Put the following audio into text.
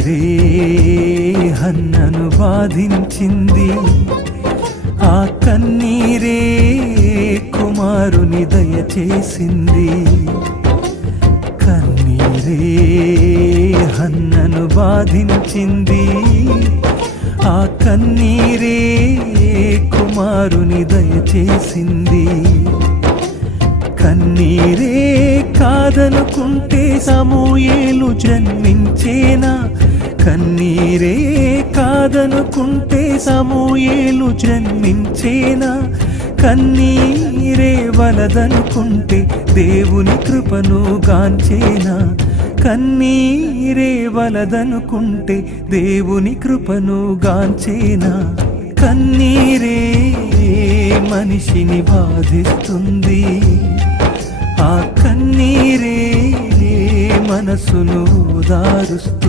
కన్నీరే హన్నను బాధించింది. ఆ కన్నీరే కుమారుని దయచేసింది. కన్నీరే హన్నను బాధించింది. ఆ కన్నీరే కుమారుని దయచేసింది. కన్నీరే కాదనుకుంటే సమూయేలు జన్మించేనా? కన్నీరే కాదనుకుంటే సమూయేలు జన్మించేనా? కన్నీరే వలదనుకుంటే దేవుని కృపను గాంచేనా? కన్నీరే వలదనుకుంటే దేవుని కృపను గాంచేనా? కన్నీరే మనిషిని బాధిస్తుంది. ఆ కన్నీరే మనసును దారుస్తుంది